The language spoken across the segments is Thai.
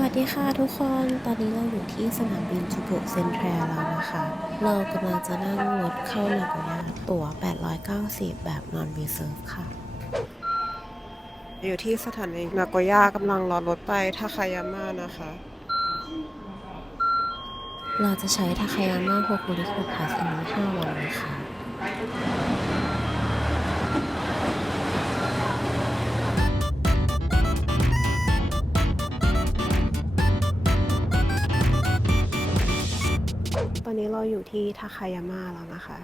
วัสดีค่ะทุกคน ตอนนี้เราอยู่ที่สนามบินจูบุเซ็นทรัลแล้วนะคะ เรากำลังจะนั่งรถเข้านาโกย่าตั๋ว 890 แบบนอนรีเซิร์ฟค่ะ อยู่ที่สถานีนาโกย่ากำลังรอรถไปทาคายาม่านะคะ เราจะใช้ทาคายาม่า6บริโภคพาสอันนี้ 5 วันนะคะ อนนี้เราอยู่ที่ทาคายาม่าแล้วนะคะ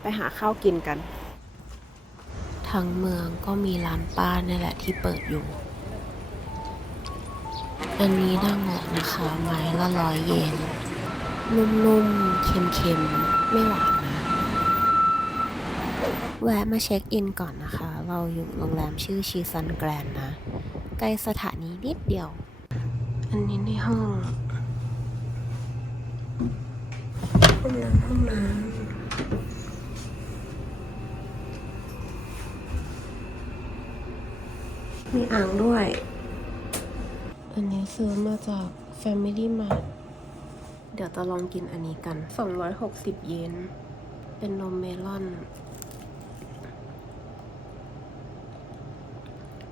ไปหาข้าวกินกัน ทั้งเมืองก็มีร้านป้าเนี่ยแหละที่เปิดอยู่ อันนี้ดังหมกนะคะ ไม้ละร้อยเยน นุ่มๆ เค็มๆ ไม่หวานนะแวะมาเช็คอินก่อนนะคะ เราอยู่โรงแรมชื่อชีซันแกรนนะ ใกล้สถานีนิดเดียว อันนี้ในห้อง ห้องน้ำห้องน้ำมีอ่างด้วย อันนี้ซื้อมาจาก Family Mart เดี๋ยวจะลองกินอันนี้กัน 260 เยน เป็นนมเมลอน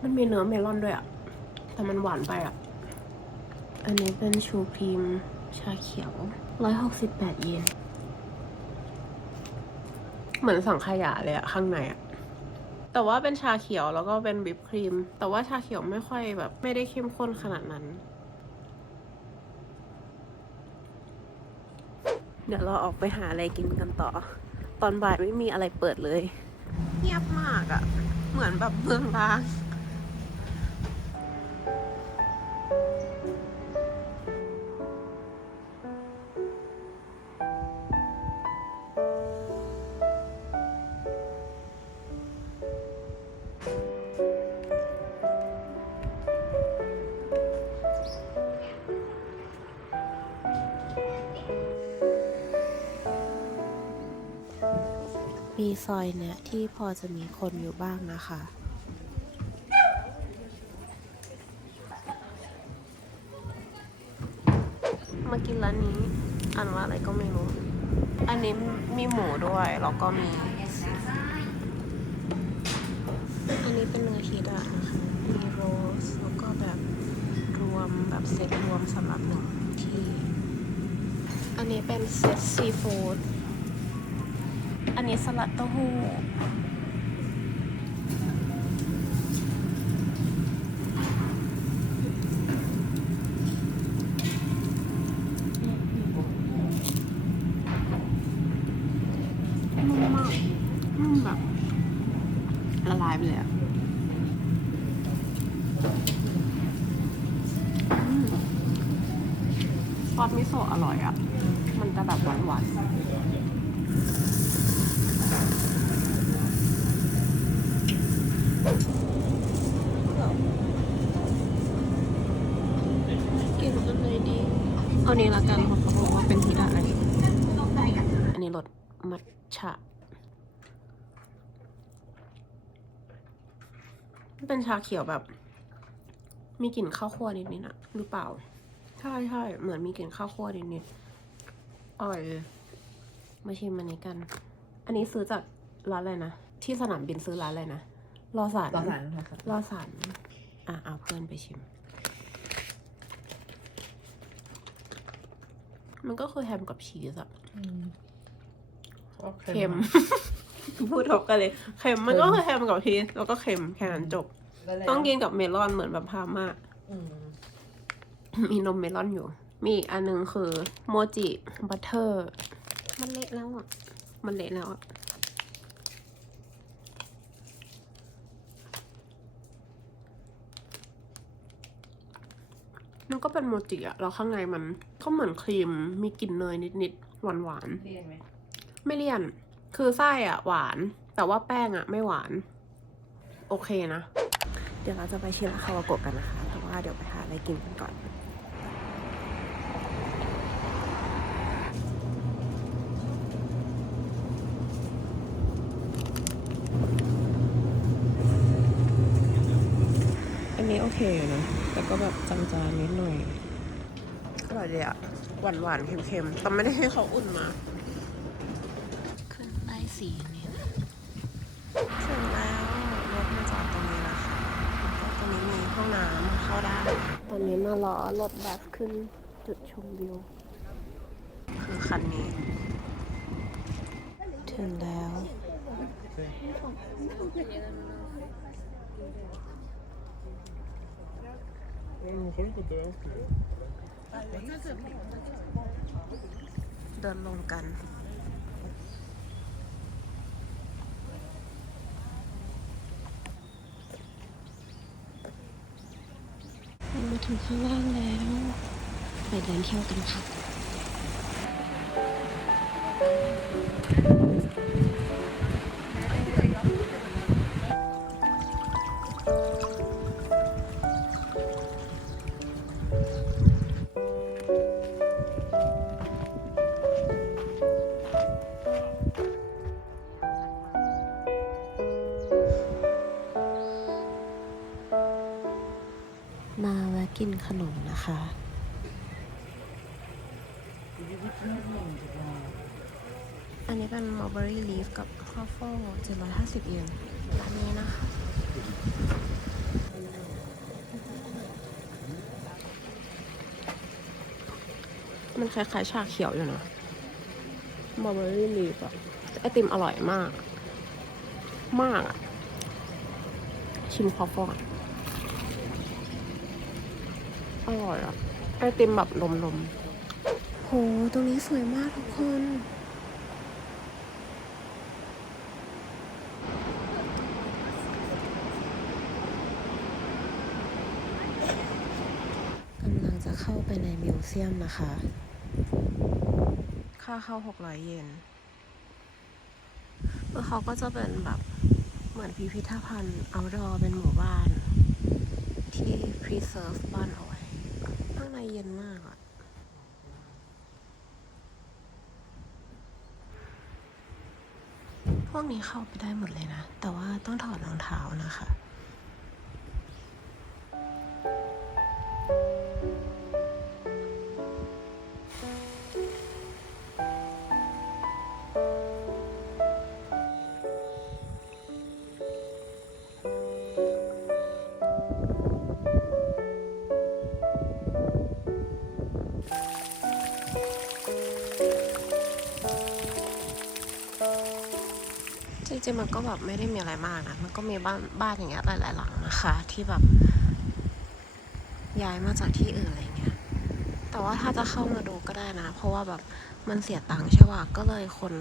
มันมีเนื้อเมลอนด้วยอะแต่มันหวานไปอะอันนี้เป็นชูครีมชาเขียว 168 เยน เหมือนสังขยาเลยอะข้างในอะแต่ว่าเป็นชาเขียวแล้วก็เป็นวิปครีม แต่ว่าชาเขียวไม่ค่อยแบบ ไม่ได้เข้มข้นขนาดนั้น เดี๋ยวเราออกไปหาอะไรกินกันต่อ ตอนบ่ายไม่มีอะไรเปิดเลย เงียบมากอะ่ะเหมือนแบบเมืองร้าง มีซอยเนี้ยที่พอจะมีคนอยู่บ้างนะคะ มากินร้านนี้อ่านว่าอะไรก็ไม่รู้ อันนี้มีหมูด้วย แล้วก็มี อันนี้เป็นเนื้อฮิดะนะคะมีโรส แล้วก็แบบรวมแบบเซตรวมสำหรับหนึ่งที่ อันนี้เป็นเซตซีฟู้ด อันนี้สลัดเต้าหู้ นุ่มมากนุ่มแบบละลายไปเลยอะอืมซอสมิโซะอร่อยอะมันจะแบบหวานหวานๆ กินอันไหนดี เอานี้ละกันเพราะเขาบอกว่าเป็นฮิดะอันนี้อันนี้รสมัทฉะเป็นชาเขียวแบบ มีกลิ่นข้าวคั่วนิดนิดๆอะหรือเปล่า ใช่ใช่เหมือนมีกลิ่นข้าวคั่วนิดนิดๆอร่อยเลยมาชิมอันนี้กัน อันนี้ซื้อจากร้านอะไรนะ ที่สนามบินซื้อร้านอะไรนะ รอสันรอสันค่ะรอสันอะเอาเพื่อนไปชิม มันก็คือแฮมกับชีสอะเค็ม พูดทบกันเลย เค็มมันก็คือแฮมกับชีสแล้วก็เค็มแค่นั้นจบ ต้องกินกับเมลอนเหมือนแบบพาม่าอืมมีนมเมลอนอยู่ มีอีกอันหนึงคือโมจิบัตเตอร์ มันเละแล้วอะ มันเละแล้วอะ มันก็เป็นโมจิอะแล้วข้างในมันก็เหมือนครีมมีกลิ่นเนยนิดๆหวานๆเรียนไหมไม่เลี่ยน คือไส้อะหวาน แต่ว่าแป้งอะไม่หวาน โอเคนะ เดี๋ยวเราจะไปชิราคาวาโกะกันนะคะแต่ว่าเดี๋ยวไปหาอะไรกินกันก่อนอันนี้โอเคอยู่นะ แต่ก็แบบจางๆนิดหน่อยร่อยเลยอะหวานหวานๆเค็มๆแต่ไม่ได้ให้เขาอุ่นมาขึ้นไล่สีนี่ถึงแล้วรถมาจอดตรงนี้นะคะแล้วก็ตรงนี้มีห้องน้ำเข้าได้ ตอนนี้มารอรถบัสขึ้นจุดชมวิว คือคันนี้ ถึงแล้ว เดินลงกันมาถึงข้างล่างแล้ว ไปเดินเที่ยวกันค่ะ นขนมนะคะ อันนี้เป็น mulberry leaf กับ truffle 750เยนร้านนี้นะคะมันคล้ายๆชาเขียวอยู่นะ mulberry leaf อะไอติมอร่อยมาก มากอะชิม truffle ก่อน อร่อยอะไอติมแบบนมๆ โห ตรงนี้สวยมากทุกคน กำลังจะเข้าไปในมิวเซียมนะคะ ค่าเข้า 600 เยนแล้วเขาก็จะเป็นแบบเหมือนพิพิธภัณฑ์ outdoor เป็นหมู่บ้านที่ preserve บ้านเอาไว้ข้างในเย็นมากอะพวกนี้เข้าไปได้หมดเลยนะ แต่ว่าต้องถอดรองเท้านะคะ จริงมันก็แบบไม่ได้มีอะไรมากนะ มันก็มีบ้านบ้านอย่างเงี้ยหลายๆหลังนะคะ ที่แบบ ย้ายมาจากที่อื่นอะไรเงี้ย แต่ว่าถ้าจะเข้ามาดูก็ได้นะ เพราะว่าแบบมันเสียตังค์ใช่ป่ะก็เลยคน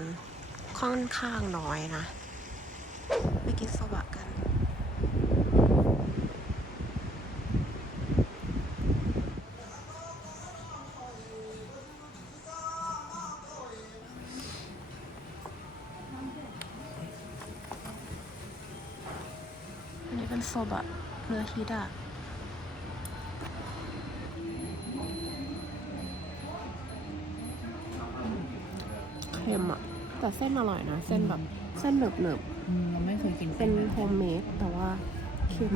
ค่อนข้างน้อยนะไปกินสวะกัน โซบะเนื้อฮิดะเค็มอะแต่เส้นอร่อยนะ เส้นแบบเส้นหนึบหนึบอืมเราไม่เคยกินๆเป็นโฮมเมดแต่ว่าเค็ม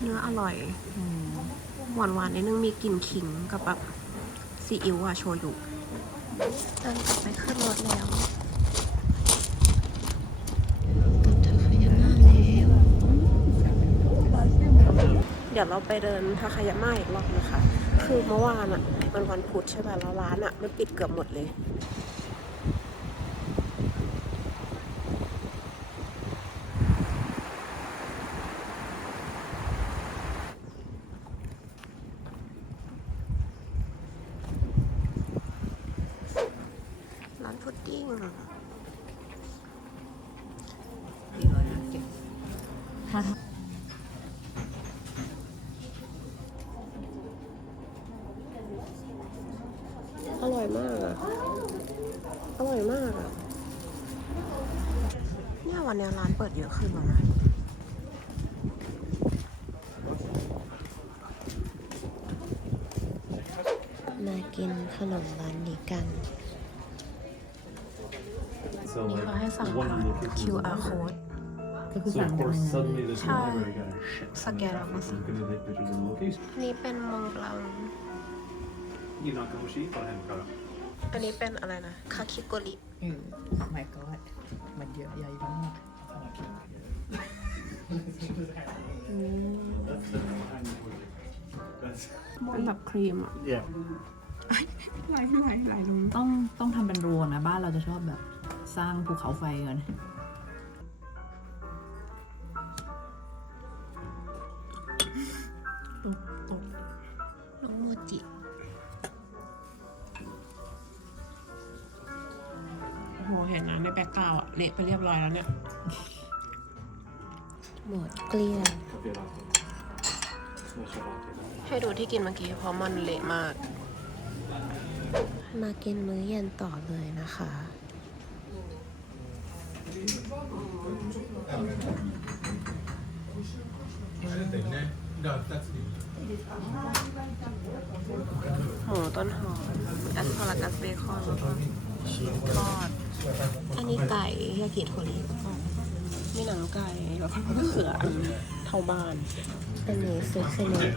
เนื้ออร่อย อืมหวานหวานๆนิดนึงมีกลิ่นขิงกับแบบซีอิ๊วอะโชยุเดินกลับไปขึ้นรถแล้ว กับทาคายาม่าแล้ว เดี๋ยวเราไปเดินทาคายาม่าอีกรอบนะคะ คือเมื่อวานอะมันวันพุธใช่ไหมแล้วร้านอะมันปิดเกือบหมดเลย ร้านพุดดิ้ง ถ้า อร่ อร่อยมากอะเนี่ยวันนี้ร้านเปิดเยอะขึ้นแล้วนะมากินขนมร้านนี้กัน So นี่ like เขาให้สั่ง one ผ่าน look at QR code ก็คือ So สั่ง of จาก course นั้น suddenly there's no Chai. library again. Shit, Suck it up, must- Looking at the pictures of the location. นี่เป็นมองกลัง You're not going to see for him, Carl. อันนี้เป็นอะไรนะ คาคิโกริเออ my god มันเยอะใหญ่มาก That's the behind the order. That's เป็นแบบครีมอะ yeah. ไหลไหลไหลลง ต้องต้องทำเป็นรวงนะ บ้านเราจะชอบแบบ สร้างภูเขาไฟกัน บ็กกราวอะเละไปเรียบร้อยแล้วเนี่ย หมดเกลี้ยงให้ดูที่กินเมื่อกี้เพราะมันเละมาก มากินมื้อเย็นต่อเลยนะคะ หมูต้นหอมแอสพารากัสเบคอนแล้วก็ทอด อันนี้ไก่ยากิโทริมีหนังไก่แล้วก็มะเขืออันเท่าบ้านอันนี้ซุปเซเนอุ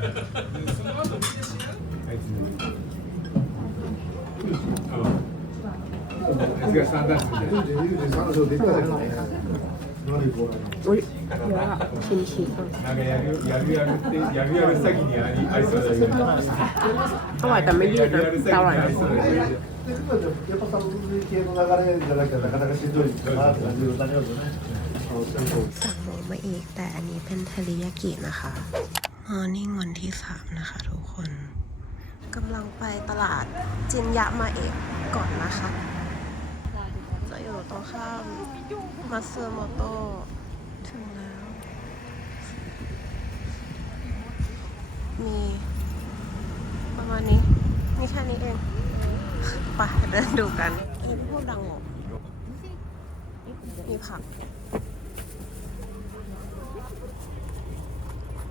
้ ยเยอะอะชิมชีสก่อน なんかやるやるやるってやるやる詐欺にありありそうだけど。 อร่อยแต่ไม่ยืดนะแต่อร่อยนะ やっぱサブ系の流れじゃなきゃなかなかしんどいかなって感じになりますよね。あの銭湯 สั่งหมูมาอีก แต่อันนี้เป็นเทริยากินะคะมอร์นิ่งวันที่สามนะคะทุกคนกำลังไปตลาดจินยะมาเอกก่อนนะคะ จะอยู่ตรงข้ามมาซึโมโตะถึงแล้ว มีประมาณนี้ มีแค่นี้เองไปเดินดูกันอันนี้พูดดังเหรอมีผัก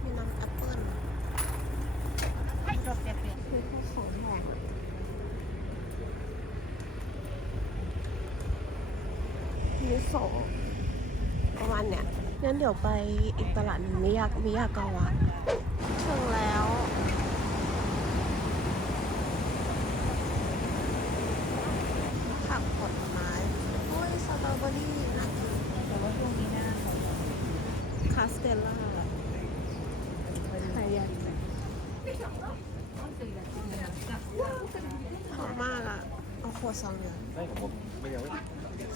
มีน้ำแอปเปิ้ลมีพวกของแห้ง มีโซประมาณเนี้ยงั้นเดี๋ยวไปอีกตลาดหนึ่งมิยามิยากาวะถึงแล้วผักผลไม้โอ้ยสตรอเบอรี่นะแต่ว่าช่วงนี้หน้าคาสเตลล่าไทยยันหอมมากอะ เอาขวดซองเดียว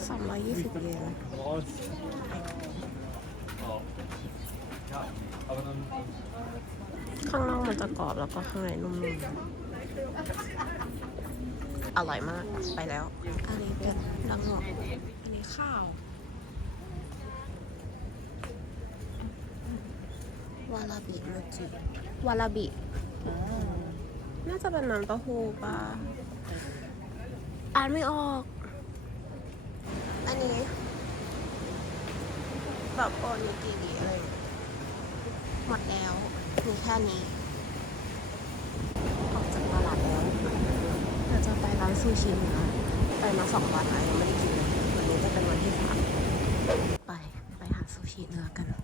สามร้อยยี่สิบเยนข้างนอ กมันจะกรอบแล้วก็ข้างในนุ่มๆ อร่อยมาก ไปแล้ว อันนี้เป็นดังหอกอันนี้ข้าว วาลาบิโมจิวาลาบิ น่าจะเป็นน้ำเต้าหู้ปะอ่านไม่ออก อันนี้แบบโอนิกิริอะไรอย่างเงี้ยหมดแล้วมีแค่นี้ ออกจากตลาดแล้วเดี๋ยวจะไปร้านซูชินะไปมาสองวันแล้วยังไม่ได้กินเลยวันนี้จะเป็นวันที่สามไป ไปหาซูชิเนื้อกันได้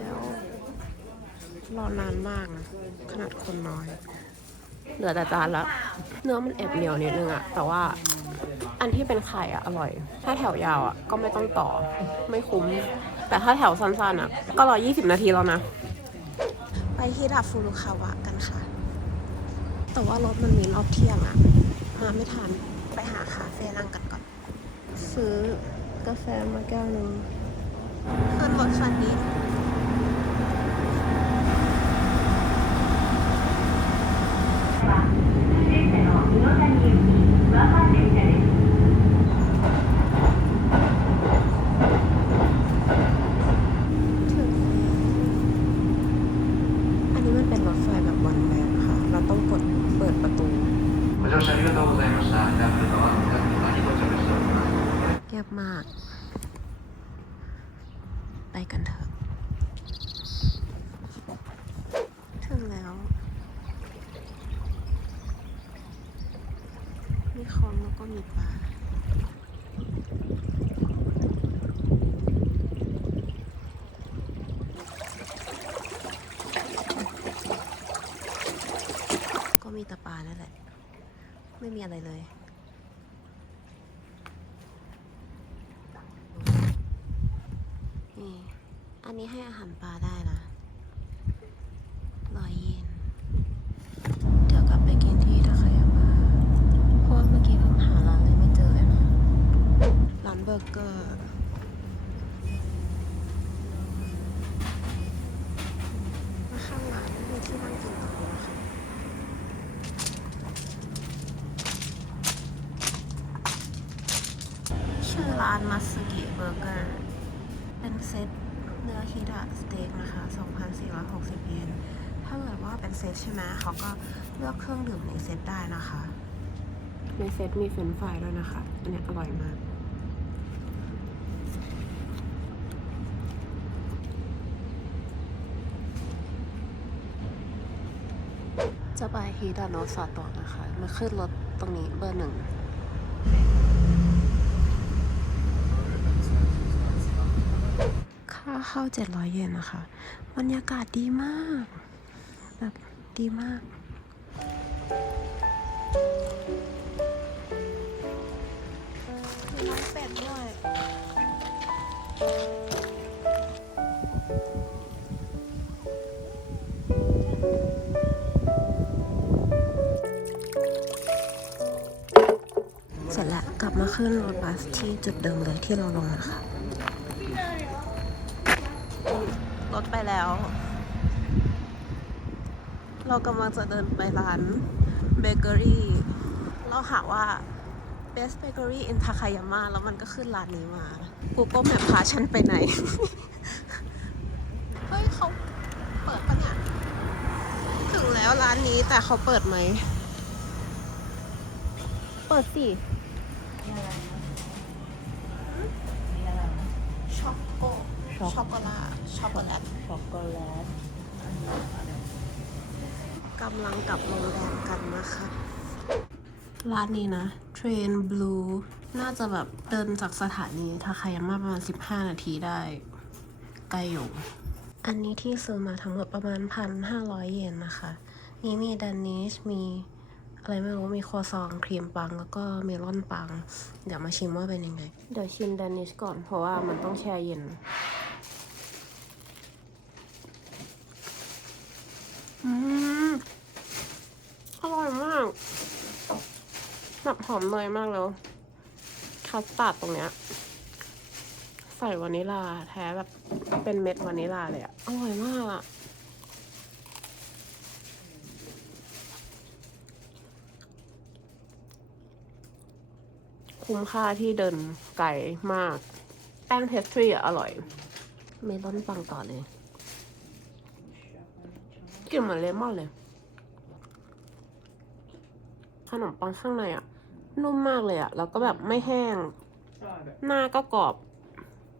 แล้วรอนานมากนะ ขนาดคนน้อย เหลือแต่จานละ เนื้อมันแอบเหนียวนิดนึงอะแต่ว่า อันที่เป็นไข่อะอร่อย ถ้าแถวยาวอะก็ไม่ต้องต่อ ไม่คุ้ม แต่ถ้าแถวสั้นๆอะก็รอ 20 นาทีแล้วนะ ไปที่ดาฟูรุคาวะกันค่ะ แต่ว่ารถมันมีรอบเที่ยงอะมาไม่ทัน ไปหาคาเฟ่นั่งกันก่อน ซื้อกาแฟมาแก้วหนึ่งขึ้นรถคันนี้ มีปลาก็มีแต่ปลานั่นแหละ ไม่มีอะไรเลย นี่ อันนี้ให้อาหารปลาได้นะร้อยเยน เดี๋ยวกลับไปกินที่ทาคายาม่าเพราะว่าเมื่อกี้เพิ่งหาร้านเลยไม่เจอเลยนะร้านเบอร์เกอร์ข้างร้านมีที่นั่งกินตรงนี้นะชื่อร้านมัสกิเบอร์เกอร์เป็นเซตเนื้อฮิดะสเต็กนะคะ 2,460 เยน ถ้าเกิดว่าเป็นเซตใช่ไหมเขาก็เลือกเครื่องดื่มในเซตได้นะคะ ในเซตมีเฟรนฟรายด้วยนะคะ อันนี้อร่อยมาก จะไปฮิดาโนะซาโตะนะคะมาขึ้นรถตรงนี้เบอร์หนึ่งค่าเข้าเจ็ดร้อยเยนนะคะ บรรยากาศดีมาก แบบดีมาก ขึ้นรถบัสที่จุดเดิมเลยที่เราลงนะคะรถไปแล้ว เรากำลังจะเดินไปร้านเบเกอรี่เราหาว่า best bakery in Takayama แล้วมันก็ขึ้นร้านนี้มา Google Map พาฉันไปไหน เฮ้ยเขาเปิดปะเนี่ย ถึงแล้วร้านนี้แต่เขาเปิดไหม เปิดสิ ช็อก โกช็อกโกแลตช็อกโกแลตช็อกโกแลตกำลังกลับโรงแรมกันนะคะร้านนี้นะเทรนบลูน่าจะแบบเดินจากสถานีทาคายาม่าประมาณ 15 นาทีได้ไกลอยู่ อันนี้ที่ซื้อมาทั้งหมดประมาณ 1,500 เยนนะคะ นี่มีดันนิชมีอะไรไม่รู้มีครัวซองครีมปังแล้วก็เมลอนปัง เดี๋ยวมาชิมว่าเป็นยังไง เดี๋ยวชิมดันนิชก่อนเพราะว่ามันต้องแช่เย็น อืม อร่อยมาก แบบ หอมเนยมากแล้ว คัสตาร์ดตรงเนี้ย ใส่วานิลาแท้แบบเป็นเม็ดวานิลาเลยอะอร่อยมากอะคุ้มค่าที่เดินไกลมาก แป้งเพสทรีอะอร่อย เมลอนปังต่อเลยกลิ่นเหมือนเลมอนเลย ขนมปังข้างในอะ นุ่มมากเลยอะแล้วก็แบบไม่แห้ง หน้าก็กรอบ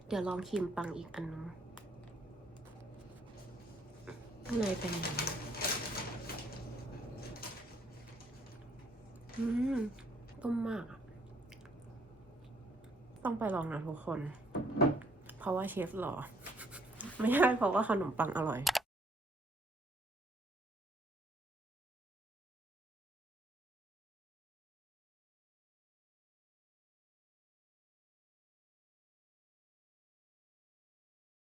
เดี๋ยวลองครีมปังอีกอันนึงข้างในเป็นยังไงอืมต้มมาก ต้องไปลองนะทุกคน เพราะว่าเชฟหล่อ ไม่ใช่เพราะว่าขนมปังอร่อย